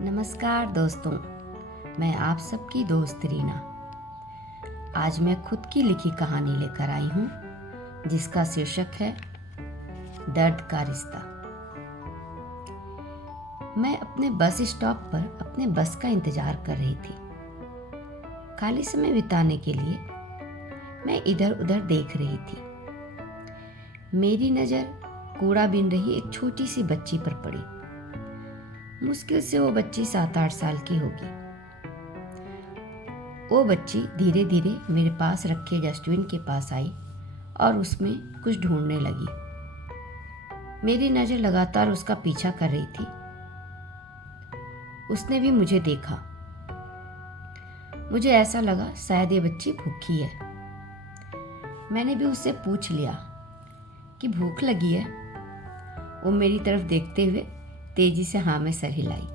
नमस्कार दोस्तों, मैं आप सबकी दोस्त रीना। आज मैं खुद की लिखी कहानी लेकर आई हूँ जिसका शीर्षक है दर्द का रिश्ता। मैं अपने बस स्टॉप पर अपने बस का इंतजार कर रही थी। खाली समय बिताने के लिए मैं इधर उधर देख रही थी। मेरी नज़र कूड़ा बीन रही एक छोटी सी बच्ची पर पड़ी। मुश्किल से वो बच्ची 7-8 साल की होगी। वो बच्ची धीरे धीरे मेरे पास रखे डस्टबिन के पास आई और उसमें कुछ ढूंढने लगी। मेरी नज़र लगातार उसका पीछा कर रही थी। उसने भी मुझे देखा। मुझे ऐसा लगा शायद ये बच्ची भूखी है। मैंने भी उससे पूछ लिया कि भूख लगी है। वो मेरी तरफ देखते हुए तेजी से हाँ में सर हिलाई।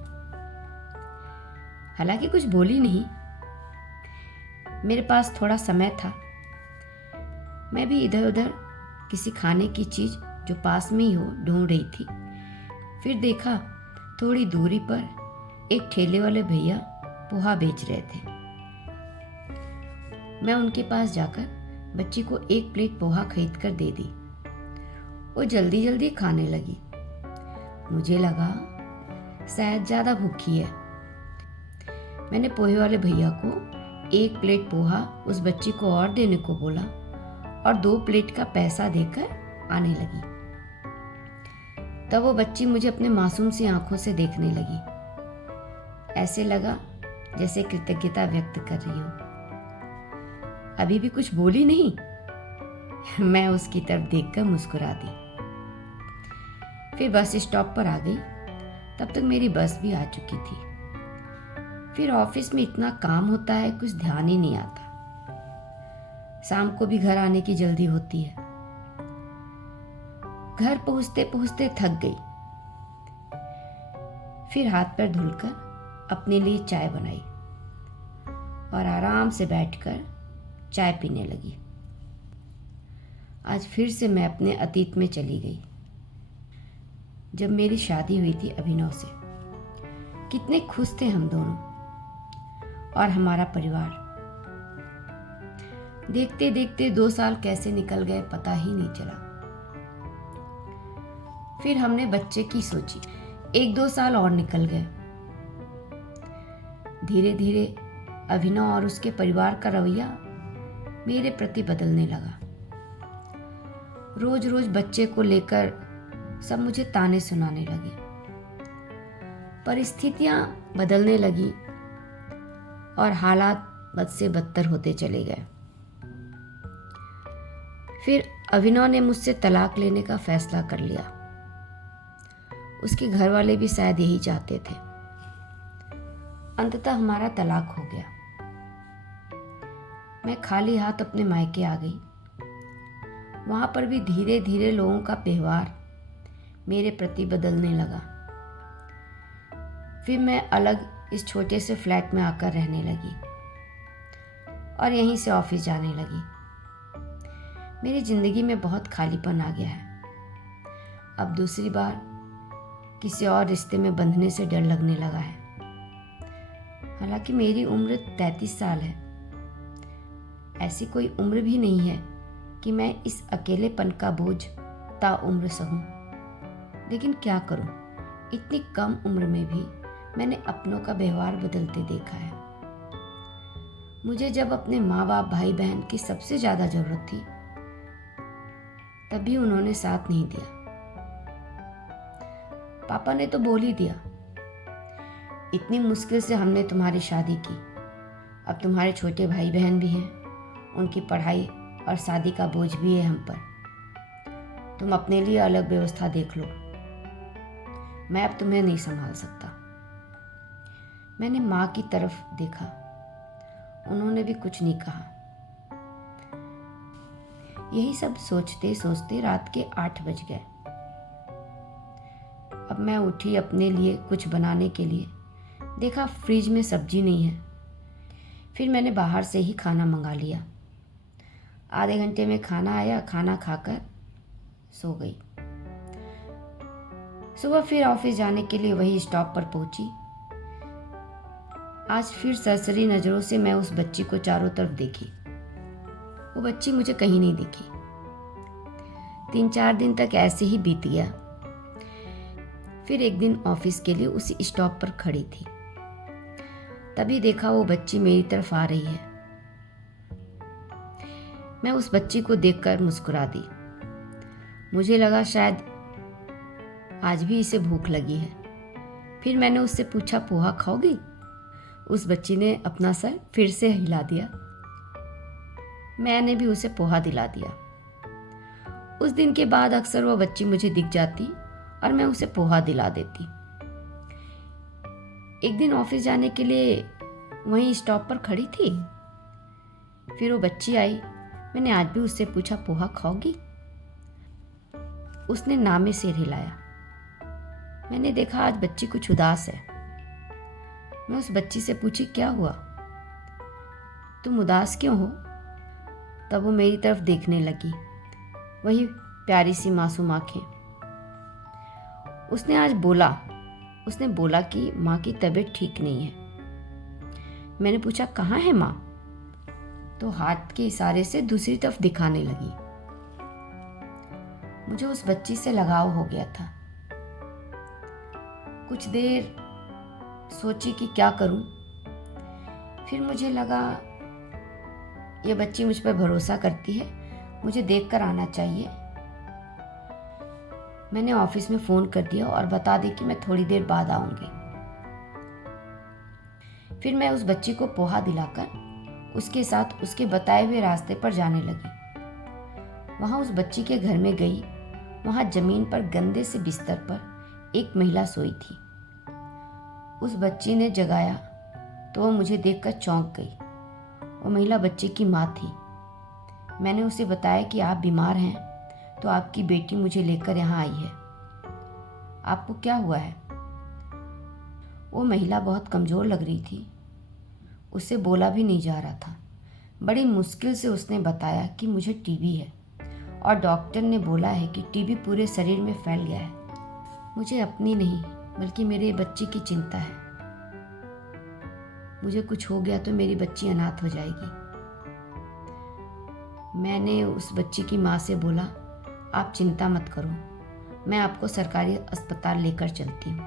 हालांकि कुछ बोली नहीं। मेरे पास थोड़ा समय था। मैं भी इधर उधर किसी खाने की चीज जो पास में ही हो ढूंढ रही थी। फिर देखा थोड़ी दूरी पर एक ठेले वाले भैया पोहा बेच रहे थे। मैं उनके पास जाकर बच्ची को एक प्लेट पोहा खरीद कर दे दी। वो जल्दी जल्दी खाने लगी। मुझे लगा शायद ज़्यादा भूखी है। मैंने पोहे वाले भैया को एक प्लेट पोहा उस बच्ची को और देने को बोला और 2 प्लेट का पैसा देकर आने लगी। तब वो बच्ची मुझे अपने मासूम सी आंखों से देखने लगी। ऐसे लगा जैसे कृतज्ञता व्यक्त कर रही हो। अभी भी कुछ बोली नहीं। मैं उसकी तरफ देखकर मुस्कुरा दी। फिर बस स्टॉप पर आ गई। तब तक मेरी बस भी आ चुकी थी। फिर ऑफिस में इतना काम होता है, कुछ ध्यान ही नहीं आता। शाम को भी घर आने की जल्दी होती है। घर पहुंचते पहुंचते थक गई। फिर हाथ पैर धुलकर अपने लिए चाय बनाई और आराम से बैठकर चाय पीने लगी। आज फिर से मैं अपने अतीत में चली गई, जब मेरी शादी हुई थी अभिनव से। कितने खुश थे हम दोनों और हमारा परिवार। देखते देखते 2 साल कैसे निकल गए पता ही नहीं चला। फिर हमने बच्चे की सोची। 1-2 साल और निकल गए। धीरे धीरे अभिनव और उसके परिवार का रवैया मेरे प्रति बदलने लगा। रोज रोज बच्चे को लेकर सब मुझे ताने सुनाने लगे। परिस्थितियां बदलने लगी और हालात बद से बदतर होते चले गए। फिर अभिनव ने मुझसे तलाक लेने का फैसला कर लिया। उसके घर वाले भी शायद यही चाहते थे। अंततः हमारा तलाक हो गया। मैं खाली हाथ अपने मायके आ गई। वहां पर भी धीरे धीरे लोगों का व्यवहार मेरे प्रति बदलने लगा। फिर मैं अलग इस छोटे से फ्लैट में आकर रहने लगी और यहीं से ऑफिस जाने लगी। मेरी जिंदगी में बहुत खालीपन आ गया है। अब दूसरी बार किसी और रिश्ते में बंधने से डर लगने लगा है। हालांकि मेरी उम्र 33 साल है। ऐसी कोई उम्र भी नहीं है कि मैं इस अकेलेपन का बोझ ताउम्र सहूं। लेकिन क्या करूं, इतनी कम उम्र में भी मैंने अपनों का व्यवहार बदलते देखा है। मुझे जब अपने माँ बाप भाई बहन की सबसे ज्यादा जरूरत थी तभी उन्होंने साथ नहीं दिया। पापा ने तो बोल ही दिया, इतनी मुश्किल से हमने तुम्हारी शादी की। अब तुम्हारे छोटे भाई बहन भी हैं, उनकी पढ़ाई और शादी का बोझ भी है हम पर। तुम अपने लिए अलग व्यवस्था देख लो। मैं अब तुम्हें नहीं संभाल सकता। मैंने माँ की तरफ देखा। उन्होंने भी कुछ नहीं कहा। यही सब सोचते सोचते रात के 8 बज गए। अब मैं उठी अपने लिए कुछ बनाने के लिए। देखा फ्रिज में सब्जी नहीं है। फिर मैंने बाहर से ही खाना मंगा लिया। आधे घंटे में खाना आया। खाना खाकर सो गई। सुबह फिर ऑफिस जाने के लिए वही स्टॉप पर पहुंची। आज फिर सरसरी नज़रों से मैं उस बच्ची को चारों तरफ देखी। वो बच्ची मुझे कहीं नहीं दिखी। 3-4 दिन तक ऐसे ही बीत गया। फिर एक दिन ऑफिस के लिए उसी स्टॉप पर खड़ी थी। तभी देखा वो बच्ची मेरी तरफ आ रही है। मैं उस बच्ची को देखकर मुस्कुरा दी। मुझे लगा शायद आज भी इसे भूख लगी है। फिर मैंने उससे पूछा, पोहा खाओगी? उस बच्ची ने अपना सर फिर से हिला दिया। मैंने भी उसे पोहा दिला दिया। उस दिन के बाद अक्सर वो बच्ची मुझे दिख जाती और मैं उसे पोहा दिला देती। एक दिन ऑफिस जाने के लिए वहीं स्टॉप पर खड़ी थी। फिर वो बच्ची आई। मैंने आज भी उससे पूछा, पोहा खाओगी? उसने ना में सिर हिलाया। मैंने देखा आज बच्ची कुछ उदास है। मैं उस बच्ची से पूछी, क्या हुआ, तुम उदास क्यों हो? तब वो मेरी तरफ देखने लगी, वही प्यारी सी मासूम आंखें। उसने बोला कि माँ की तबीयत ठीक नहीं है। मैंने पूछा, कहाँ है माँ? तो हाथ के इशारे से दूसरी तरफ दिखाने लगी। मुझे उस बच्ची से लगाव हो गया था। कुछ देर सोची कि क्या करूं। फिर मुझे लगा ये बच्ची मुझ पर भरोसा करती है, मुझे देखकर आना चाहिए। मैंने ऑफिस में फ़ोन कर दिया और बता दी कि मैं थोड़ी देर बाद आऊंगी। फिर मैं उस बच्ची को पोहा दिलाकर उसके साथ उसके बताए हुए रास्ते पर जाने लगी। वहाँ उस बच्ची के घर में गई। वहाँ जमीन पर गंदे से बिस्तर पर एक महिला सोई थी। उस बच्ची ने जगाया तो वो मुझे देखकर चौंक गई। वो महिला बच्चे की माँ थी। मैंने उसे बताया कि आप बीमार हैं तो आपकी बेटी मुझे लेकर यहाँ आई है। आपको क्या हुआ है? वो महिला बहुत कमज़ोर लग रही थी। उससे बोला भी नहीं जा रहा था। बड़ी मुश्किल से उसने बताया कि मुझे टीबी है और डॉक्टर ने बोला है कि टीबी पूरे शरीर में फैल गया है। मुझे अपनी नहीं बल्कि मेरे बच्ची की चिंता है। मुझे कुछ हो गया तो मेरी बच्ची अनाथ हो जाएगी। मैंने उस बच्ची की माँ से बोला, आप चिंता मत करो, मैं आपको सरकारी अस्पताल लेकर चलती हूँ।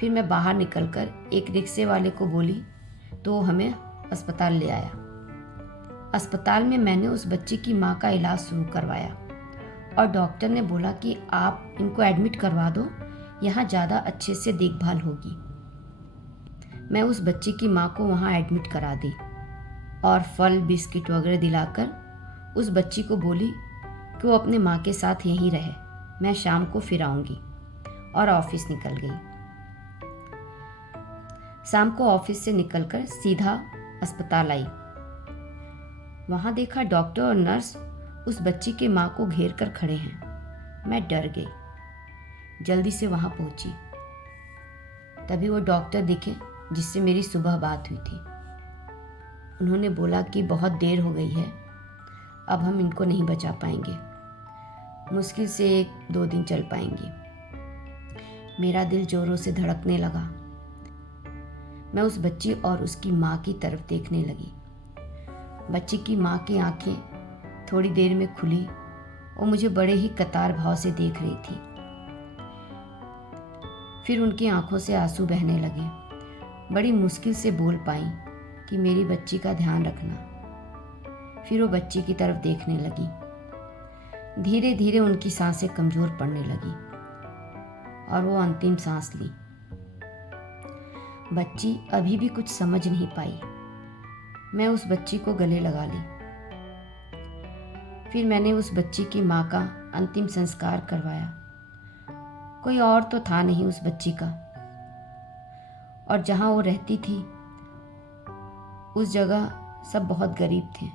फिर मैं बाहर निकलकर एक रिक्शे वाले को बोली तो वो हमें अस्पताल ले आया। अस्पताल में मैंने उस बच्ची की माँ का इलाज शुरू करवाया और डॉक्टर ने बोला कि आप इनको एडमिट करवा दो, यहाँ ज़्यादा अच्छे से देखभाल होगी। मैं उस बच्ची की माँ को वहाँ एडमिट करा दी और फल बिस्किट वगैरह दिलाकर उस बच्ची को बोली कि वो अपने माँ के साथ यहीं रहे, मैं शाम को फिर आऊँगी, और ऑफिस निकल गई। शाम को ऑफिस से निकलकर सीधा अस्पताल आई। वहाँ देखा डॉक्टर और नर्स उस बच्ची के माँ को घेर कर खड़े हैं। मैं डर गई। जल्दी से वहाँ पहुँची। तभी वो डॉक्टर दिखे जिससे मेरी सुबह बात हुई थी। उन्होंने बोला कि बहुत देर हो गई है, अब हम इनको नहीं बचा पाएंगे, मुश्किल से 1-2 दिन चल पाएंगी। मेरा दिल जोरों से धड़कने लगा। मैं उस बच्ची और उसकी माँ की तरफ देखने लगी। बच्ची की माँ की आंखें थोड़ी देर में खुली और मुझे बड़े ही कतार भाव से देख रही थी। फिर उनकी आंखों से आंसू बहने लगे। बड़ी मुश्किल से बोल पाई कि मेरी बच्ची का ध्यान रखना। फिर वो बच्ची की तरफ देखने लगी। धीरे धीरे उनकी सांसें कमज़ोर पड़ने लगी और वो अंतिम सांस ली। बच्ची अभी भी कुछ समझ नहीं पाई। मैं उस बच्ची को गले लगा ली। फिर मैंने उस बच्ची की माँ का अंतिम संस्कार करवाया। कोई और तो था नहीं उस बच्ची का, और जहाँ वो रहती थी उस जगह सब बहुत गरीब थे,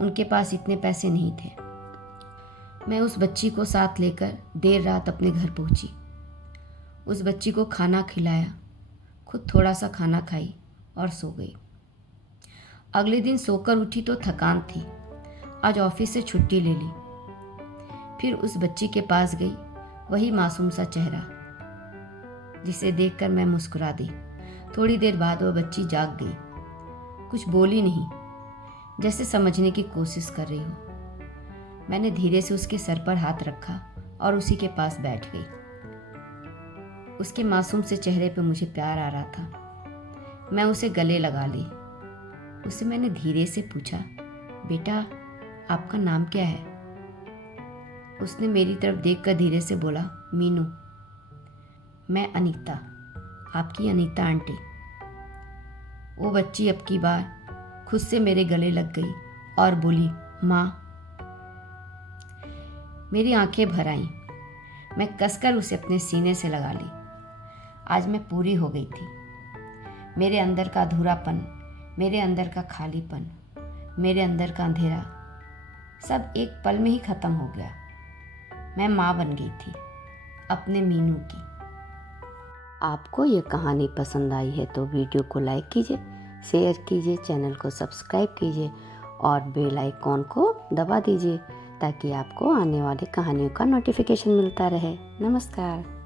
उनके पास इतने पैसे नहीं थे। मैं उस बच्ची को साथ लेकर देर रात अपने घर पहुँची। उस बच्ची को खाना खिलाया, खुद थोड़ा सा खाना खाई और सो गई। अगले दिन सोकर उठी तो थकान थी। आज ऑफिस से छुट्टी ले ली। फिर उस बच्ची के पास गई, वही मासूम सा चेहरा जिसे देखकर मैं मुस्कुरा दी। थोड़ी देर बाद वह बच्ची जाग गई। कुछ बोली नहीं, जैसे समझने की कोशिश कर रही हो। मैंने धीरे से उसके सर पर हाथ रखा और उसी के पास बैठ गई। उसके मासूम से चेहरे पे मुझे प्यार आ रहा था। मैं उसे गले लगा ली। उससे मैंने धीरे से पूछा, बेटा आपका नाम क्या है? उसने मेरी तरफ देखकर धीरे से बोला, मीनू। मैं अनीता, आपकी अनीता आंटी। वो बच्ची अब की बार खुद से मेरे गले लग गई और बोली, माँ। मेरी आंखें भर आईं। मैं कसकर उसे अपने सीने से लगा ली। आज मैं पूरी हो गई थी। मेरे अंदर का अधूरापन, मेरे अंदर का खालीपन, मेरे अंदर का अंधेरा सब एक पल में ही खत्म हो गया। मैं माँ बन गई थी, अपने मीनू की। आपको ये कहानी पसंद आई है तो वीडियो को लाइक कीजिए, शेयर कीजिए, चैनल को सब्सक्राइब कीजिए और बेल आइकॉन को दबा दीजिए ताकि आपको आने वाली कहानियों का नोटिफिकेशन मिलता रहे। नमस्कार।